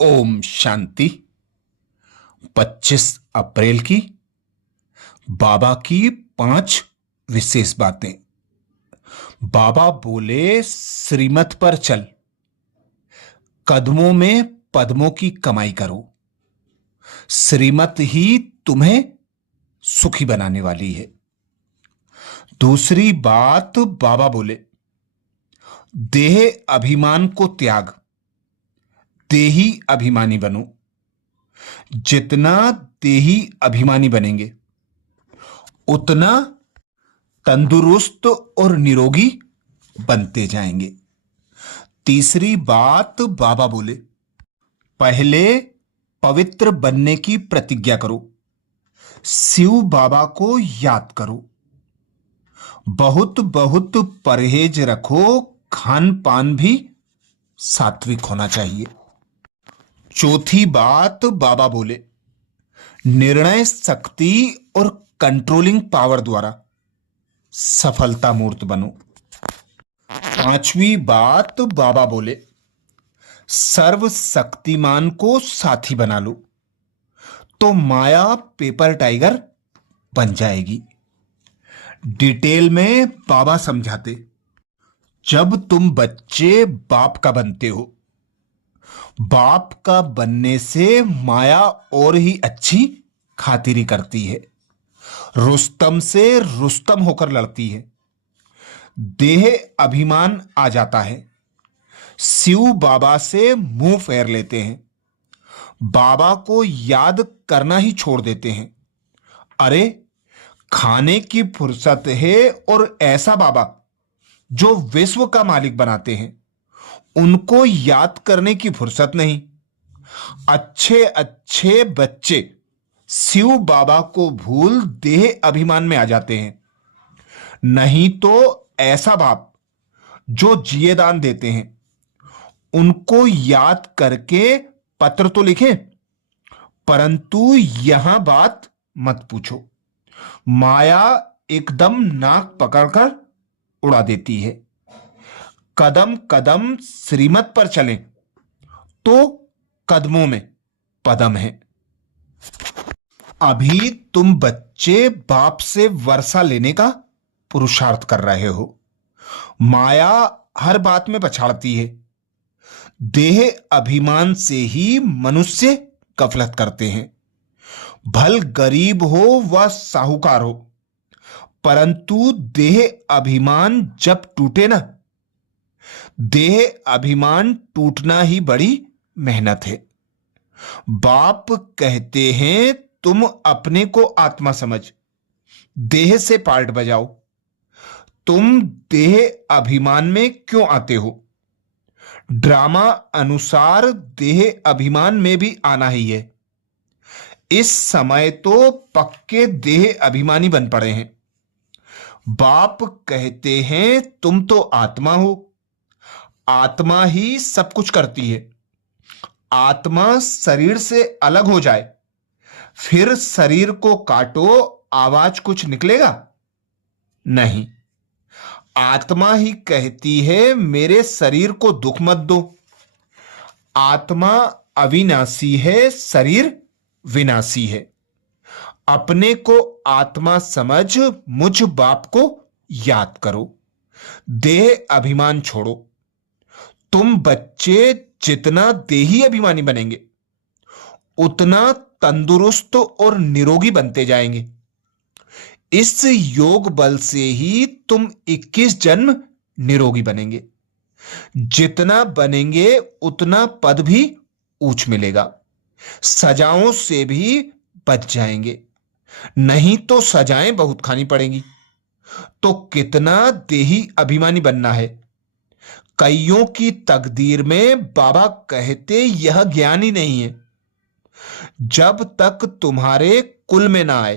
ओम शांति। 25 अप्रैल की बाबा की 5 विशेष बातें। बाबा बोले, श्रीमत पर चल, कदमों में पद्मों की कमाई करो। श्रीमत ही तुम्हें सुखी बनाने वाली है। दूसरी बात, बाबा बोले, देह अभिमान को त्याग, देही अभिमानी बनो। जितना देही अभिमानी बनेंगे उतना तंदुरुस्त और निरोगी बनते जाएंगे। तीसरी बात, बाबा बोले, पहले पवित्र बनने की प्रतिज्ञा करो, शिव बाबा को याद करो, बहुत बहुत परहेज रखो, खान पान भी सात्विक होना चाहिए। चौथी बात, बाबा बोले, निर्णय शक्ति और कंट्रोलिंग पावर द्वारा सफलता मूर्त बनो। पांचवी बात, बाबा बोले, सर्वशक्तिमान को साथी बना लो तो माया पेपर टाइगर बन जाएगी। डिटेल में बाबा समझाते, जब तुम बच्चे बाप का बनते हो, बाप का बनने से माया और ही अच्छी खातिरी करती है, रुस्तम से रुस्तम होकर लड़ती है, देह अभिमान आ जाता है, शिव बाबा से मुंह फेर लेते हैं, बाबा को याद करना ही छोड़ देते हैं। अरे, खाने की फुर्सत है और ऐसा बाबा जो विश्व का मालिक बनाते हैं उनको याद करने की फुर्सत नहीं। अच्छे अच्छे बच्चे शिव बाबा को भूल देह अभिमान में आ जाते हैं। नहीं तो ऐसा बाप जो जिए दान देते हैं उनको याद करके पत्र तो लिखें, परंतु यहां बात मत पूछो, माया एकदम नाक पकड़कर उड़ा देती है। कदम कदम श्रीमत पर चलें तो कदमों में पदम है। अभी तुम बच्चे बाप से वर्षा लेने का पुरुषार्थ कर रहे हो। माया हर बात में पछाड़ती है। देह अभिमान से ही मनुष्य गफलत करते हैं। भल गरीब हो व साहूकार हो, परंतु देह अभिमान जब टूटे ना, देह अभिमान टूटना ही बड़ी मेहनत है। बाप कहते हैं, तुम अपने को आत्मा समझ, देह से पार्ट बजाओ। तुम देह अभिमान में क्यों आते हो? ड्रामा अनुसार देह अभिमान में भी आना ही है। इस समय तो पक्के देह अभिमानी बन पड़े हैं। बाप कहते हैं, तुम तो आत्मा हो, आत्मा ही सब कुछ करती है। आत्मा शरीर से अलग हो जाए, फिर शरीर को काटो, आवाज कुछ निकलेगा? नहीं। आत्मा ही कहती है, मेरे शरीर को दुख मत दो। आत्मा अविनाशी है, शरीर विनाशी है। अपने को आत्मा समझ मुझ बाप को याद करो, देह अभिमान छोड़ो। तुम बच्चे जितना देही अभिमानी बनेंगे उतना तंदुरुस्त और निरोगी बनते जाएंगे। इस योग बल से ही तुम 21 जन्म निरोगी बनेंगे। जितना बनेंगे उतना पद भी ऊंच मिलेगा। सजाओं से भी बच जाएंगे, नहीं तो सजाएं बहुत खानी पड़ेंगी। तो कितना देही अभिमानी बनना है। कईयों की तकदीर में बाबा कहते यह ज्ञान ही नहीं है। जब तक तुम्हारे कुल में ना आए,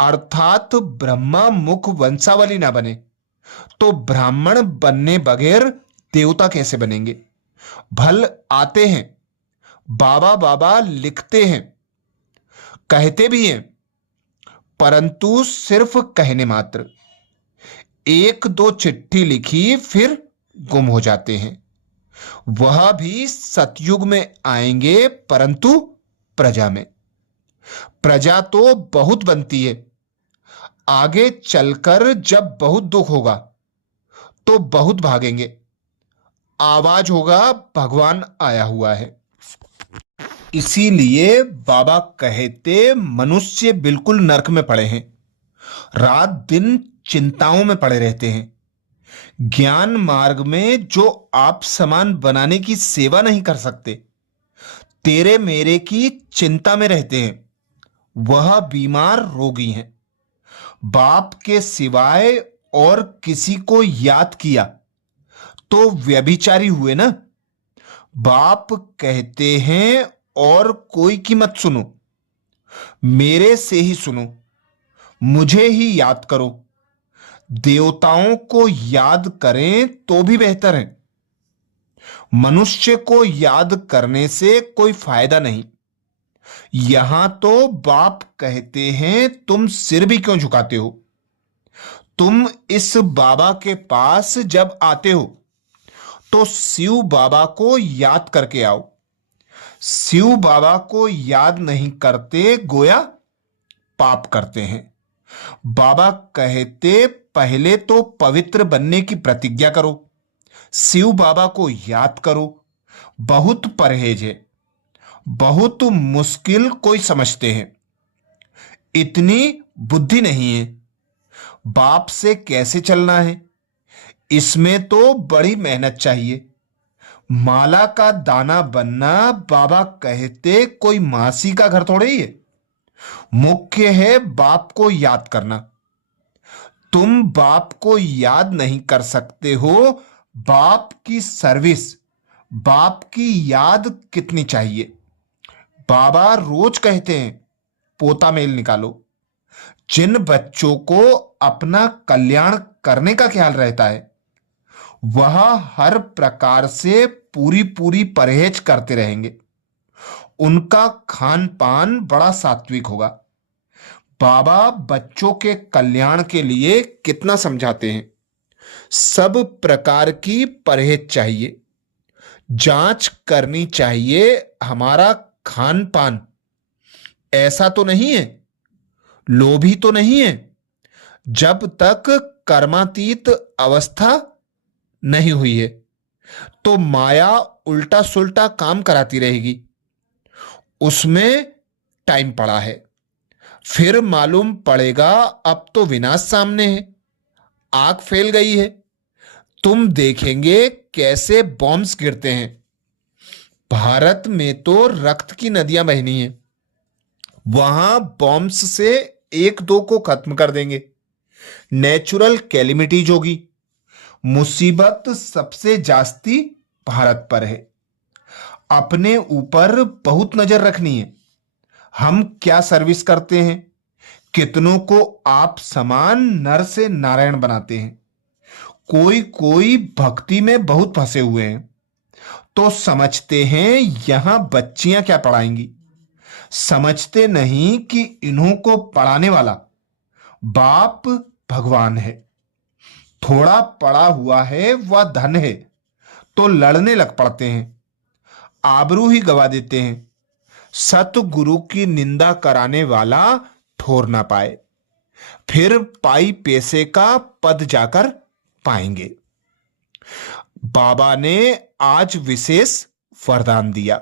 अर्थात ब्रह्मा मुख वंशावली ना बने, तो ब्राह्मण बनने बगैर देवता कैसे बनेंगे? भल आते हैं, बाबा बाबा लिखते हैं, कहते भी हैं, परंतु सिर्फ कहने मात्र। एक दो चिट्ठी लिखी फिर गुम हो जाते हैं। वह भी सतयुग में आएंगे, परंतु प्रजा में। प्रजा तो बहुत बनती है, आगे चलकर जब बहुत दुख होगा तो बहुत भागेंगे, आवाज होगा भगवान आया हुआ है। इसीलिए बाबा कहते मनुष्य बिल्कुल नरक में पड़े हैं, रात दिन चिंताओं में पड़े रहते हैं। ज्ञान मार्ग में जो आप समान बनाने की सेवा नहीं कर सकते, तेरे मेरे की चिंता में रहते हैं, वह बीमार रोगी हैं। बाप के सिवाय और किसी को याद किया तो व्यभिचारी हुए ना। बाप कहते हैं और कोई की मत सुनो, मेरे से ही सुनो, मुझे ही याद करो। देवताओं को याद करें तो भी बेहतर है, मनुष्य को याद करने से कोई फायदा नहीं। यहां तो बाप कहते हैं तुम सिर भी क्यों झुकाते हो। तुम इस बाबा के पास जब आते हो तो शिव बाबा को याद करके आओ। शिव बाबा को याद नहीं करते, गोया पाप करते हैं। बाबा कहते पहले तो पवित्र बनने की प्रतिज्ञा करो, शिव बाबा को याद करो। बहुत परहेज है, बहुत मुश्किल कोई समझते हैं, इतनी बुद्धि नहीं है। बाप से कैसे चलना है, इसमें तो बड़ी मेहनत चाहिए। माला का दाना बनना बाबा कहते कोई मासी का घर थोड़े ही है। मुख्य है बाप को याद करना। तुम बाप को याद नहीं कर सकते हो, बाप की सर्विस, बाप की याद कितनी चाहिए। बाबा रोज कहते हैं पोता मेल निकालो। जिन बच्चों को अपना कल्याण करने का ख्याल रहता है, वह हर प्रकार से पूरी पूरी परहेज करते रहेंगे। उनका खान पान बड़ा सात्विक होगा। बाबा बच्चों के कल्याण के लिए कितना समझाते हैं। सब प्रकार की परहेज चाहिए, जांच करनी चाहिए। हमारा खान पान ऐसा तो नहीं है, लोभी तो नहीं है। जब तक कर्मातीत अवस्था नहीं हुई है तो माया उल्टा सुल्टा काम कराती रहेगी, उसमें टाइम पड़ा है। फिर मालूम पड़ेगा अब तो विनाश सामने है, आग फैल गई है। तुम देखेंगे कैसे बॉम्ब्स गिरते हैं। भारत में तो रक्त की नदियां बहनी हैं, वहां बॉम्ब्स से एक दो को खत्म कर देंगे। नेचुरल कैलिमिटीज होगी। मुसीबत सबसे जास्ती भारत पर है। अपने ऊपर बहुत नजर रखनी है। हम क्या सर्विस करते हैं, कितनों को आप समान नर से नारायण बनाते हैं। कोई कोई भक्ति में बहुत फंसे हुए हैं तो समझते हैं यहां बच्चियां क्या पढ़ाएंगी। समझते नहीं कि इन्हों को पढ़ाने वाला बाप भगवान है। थोड़ा पढ़ा हुआ है वह धन है तो लड़ने लग पड़ते हैं, आबरू ही गवा देते हैं। सतगुरु की निंदा कराने वाला ठोर ना पाए, फिर पाई पैसे का पद जाकर पाएंगे। बाबा ने आज विशेष वरदान दिया।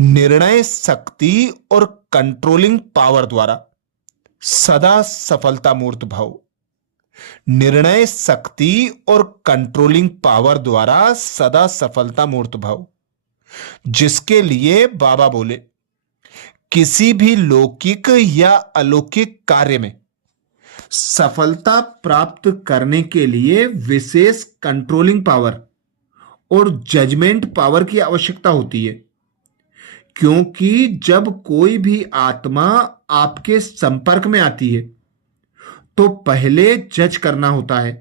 निर्णय शक्ति और कंट्रोलिंग पावर द्वारा सदा सफलता मूर्त भव। निर्णय शक्ति और कंट्रोलिंग पावर द्वारा सदा सफलता मूर्त भव, जिसके लिए बाबा बोले किसी भी लौकिक या अलौकिक कार्य में सफलता प्राप्त करने के लिए विशेष कंट्रोलिंग पावर और जजमेंट पावर की आवश्यकता होती है। क्योंकि जब कोई भी आत्मा आपके संपर्क में आती है तो पहले जज करना होता है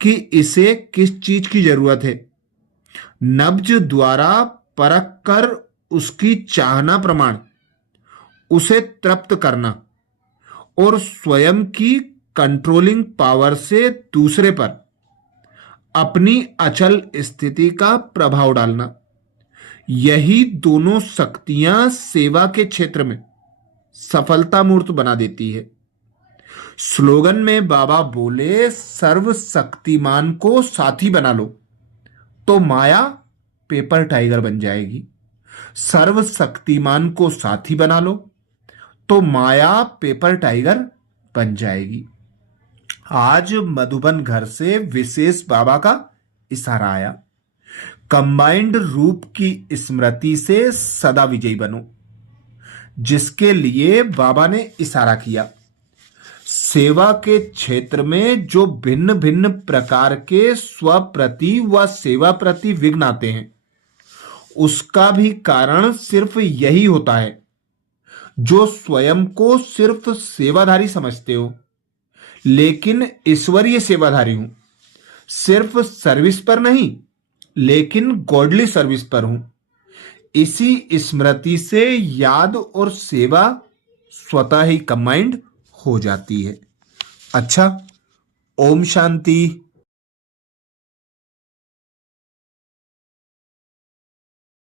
कि इसे किस चीज की जरूरत है। नब्ज द्वारा परख कर उसकी चाहना प्रमाण उसे तृप्त करना और स्वयं की कंट्रोलिंग पावर से दूसरे पर अपनी अचल स्थिति का प्रभाव डालना, यही दोनों शक्तियां सेवा के क्षेत्र में सफलता मूर्त बना देती है। स्लोगन में बाबा बोले, सर्वशक्तिमान को साथी बना लो तो माया पेपर टाइगर बन जाएगी। सर्वशक्तिमान को साथी बना लो तो माया पेपर टाइगर बन जाएगी। आज मधुबन घर से विशेष बाबा का इशारा आया, कंबाइंड रूप की स्मृति से सदा विजयी बनो। जिसके लिए बाबा ने इशारा किया, सेवा के क्षेत्र में जो भिन्न भिन्न प्रकार के स्वप्रति व सेवा प्रति विघ्न आते हैं, उसका भी कारण सिर्फ यही होता है जो स्वयं को सिर्फ सेवाधारी समझते हो, लेकिन ईश्वरीय सेवाधारी हूं। सिर्फ सर्विस पर नहीं, लेकिन गॉडली सर्विस पर हूं। इसी स्मृति से याद और सेवा स्वतः ही कंबाइंड हो जाती है। अच्छा, ओम शांति।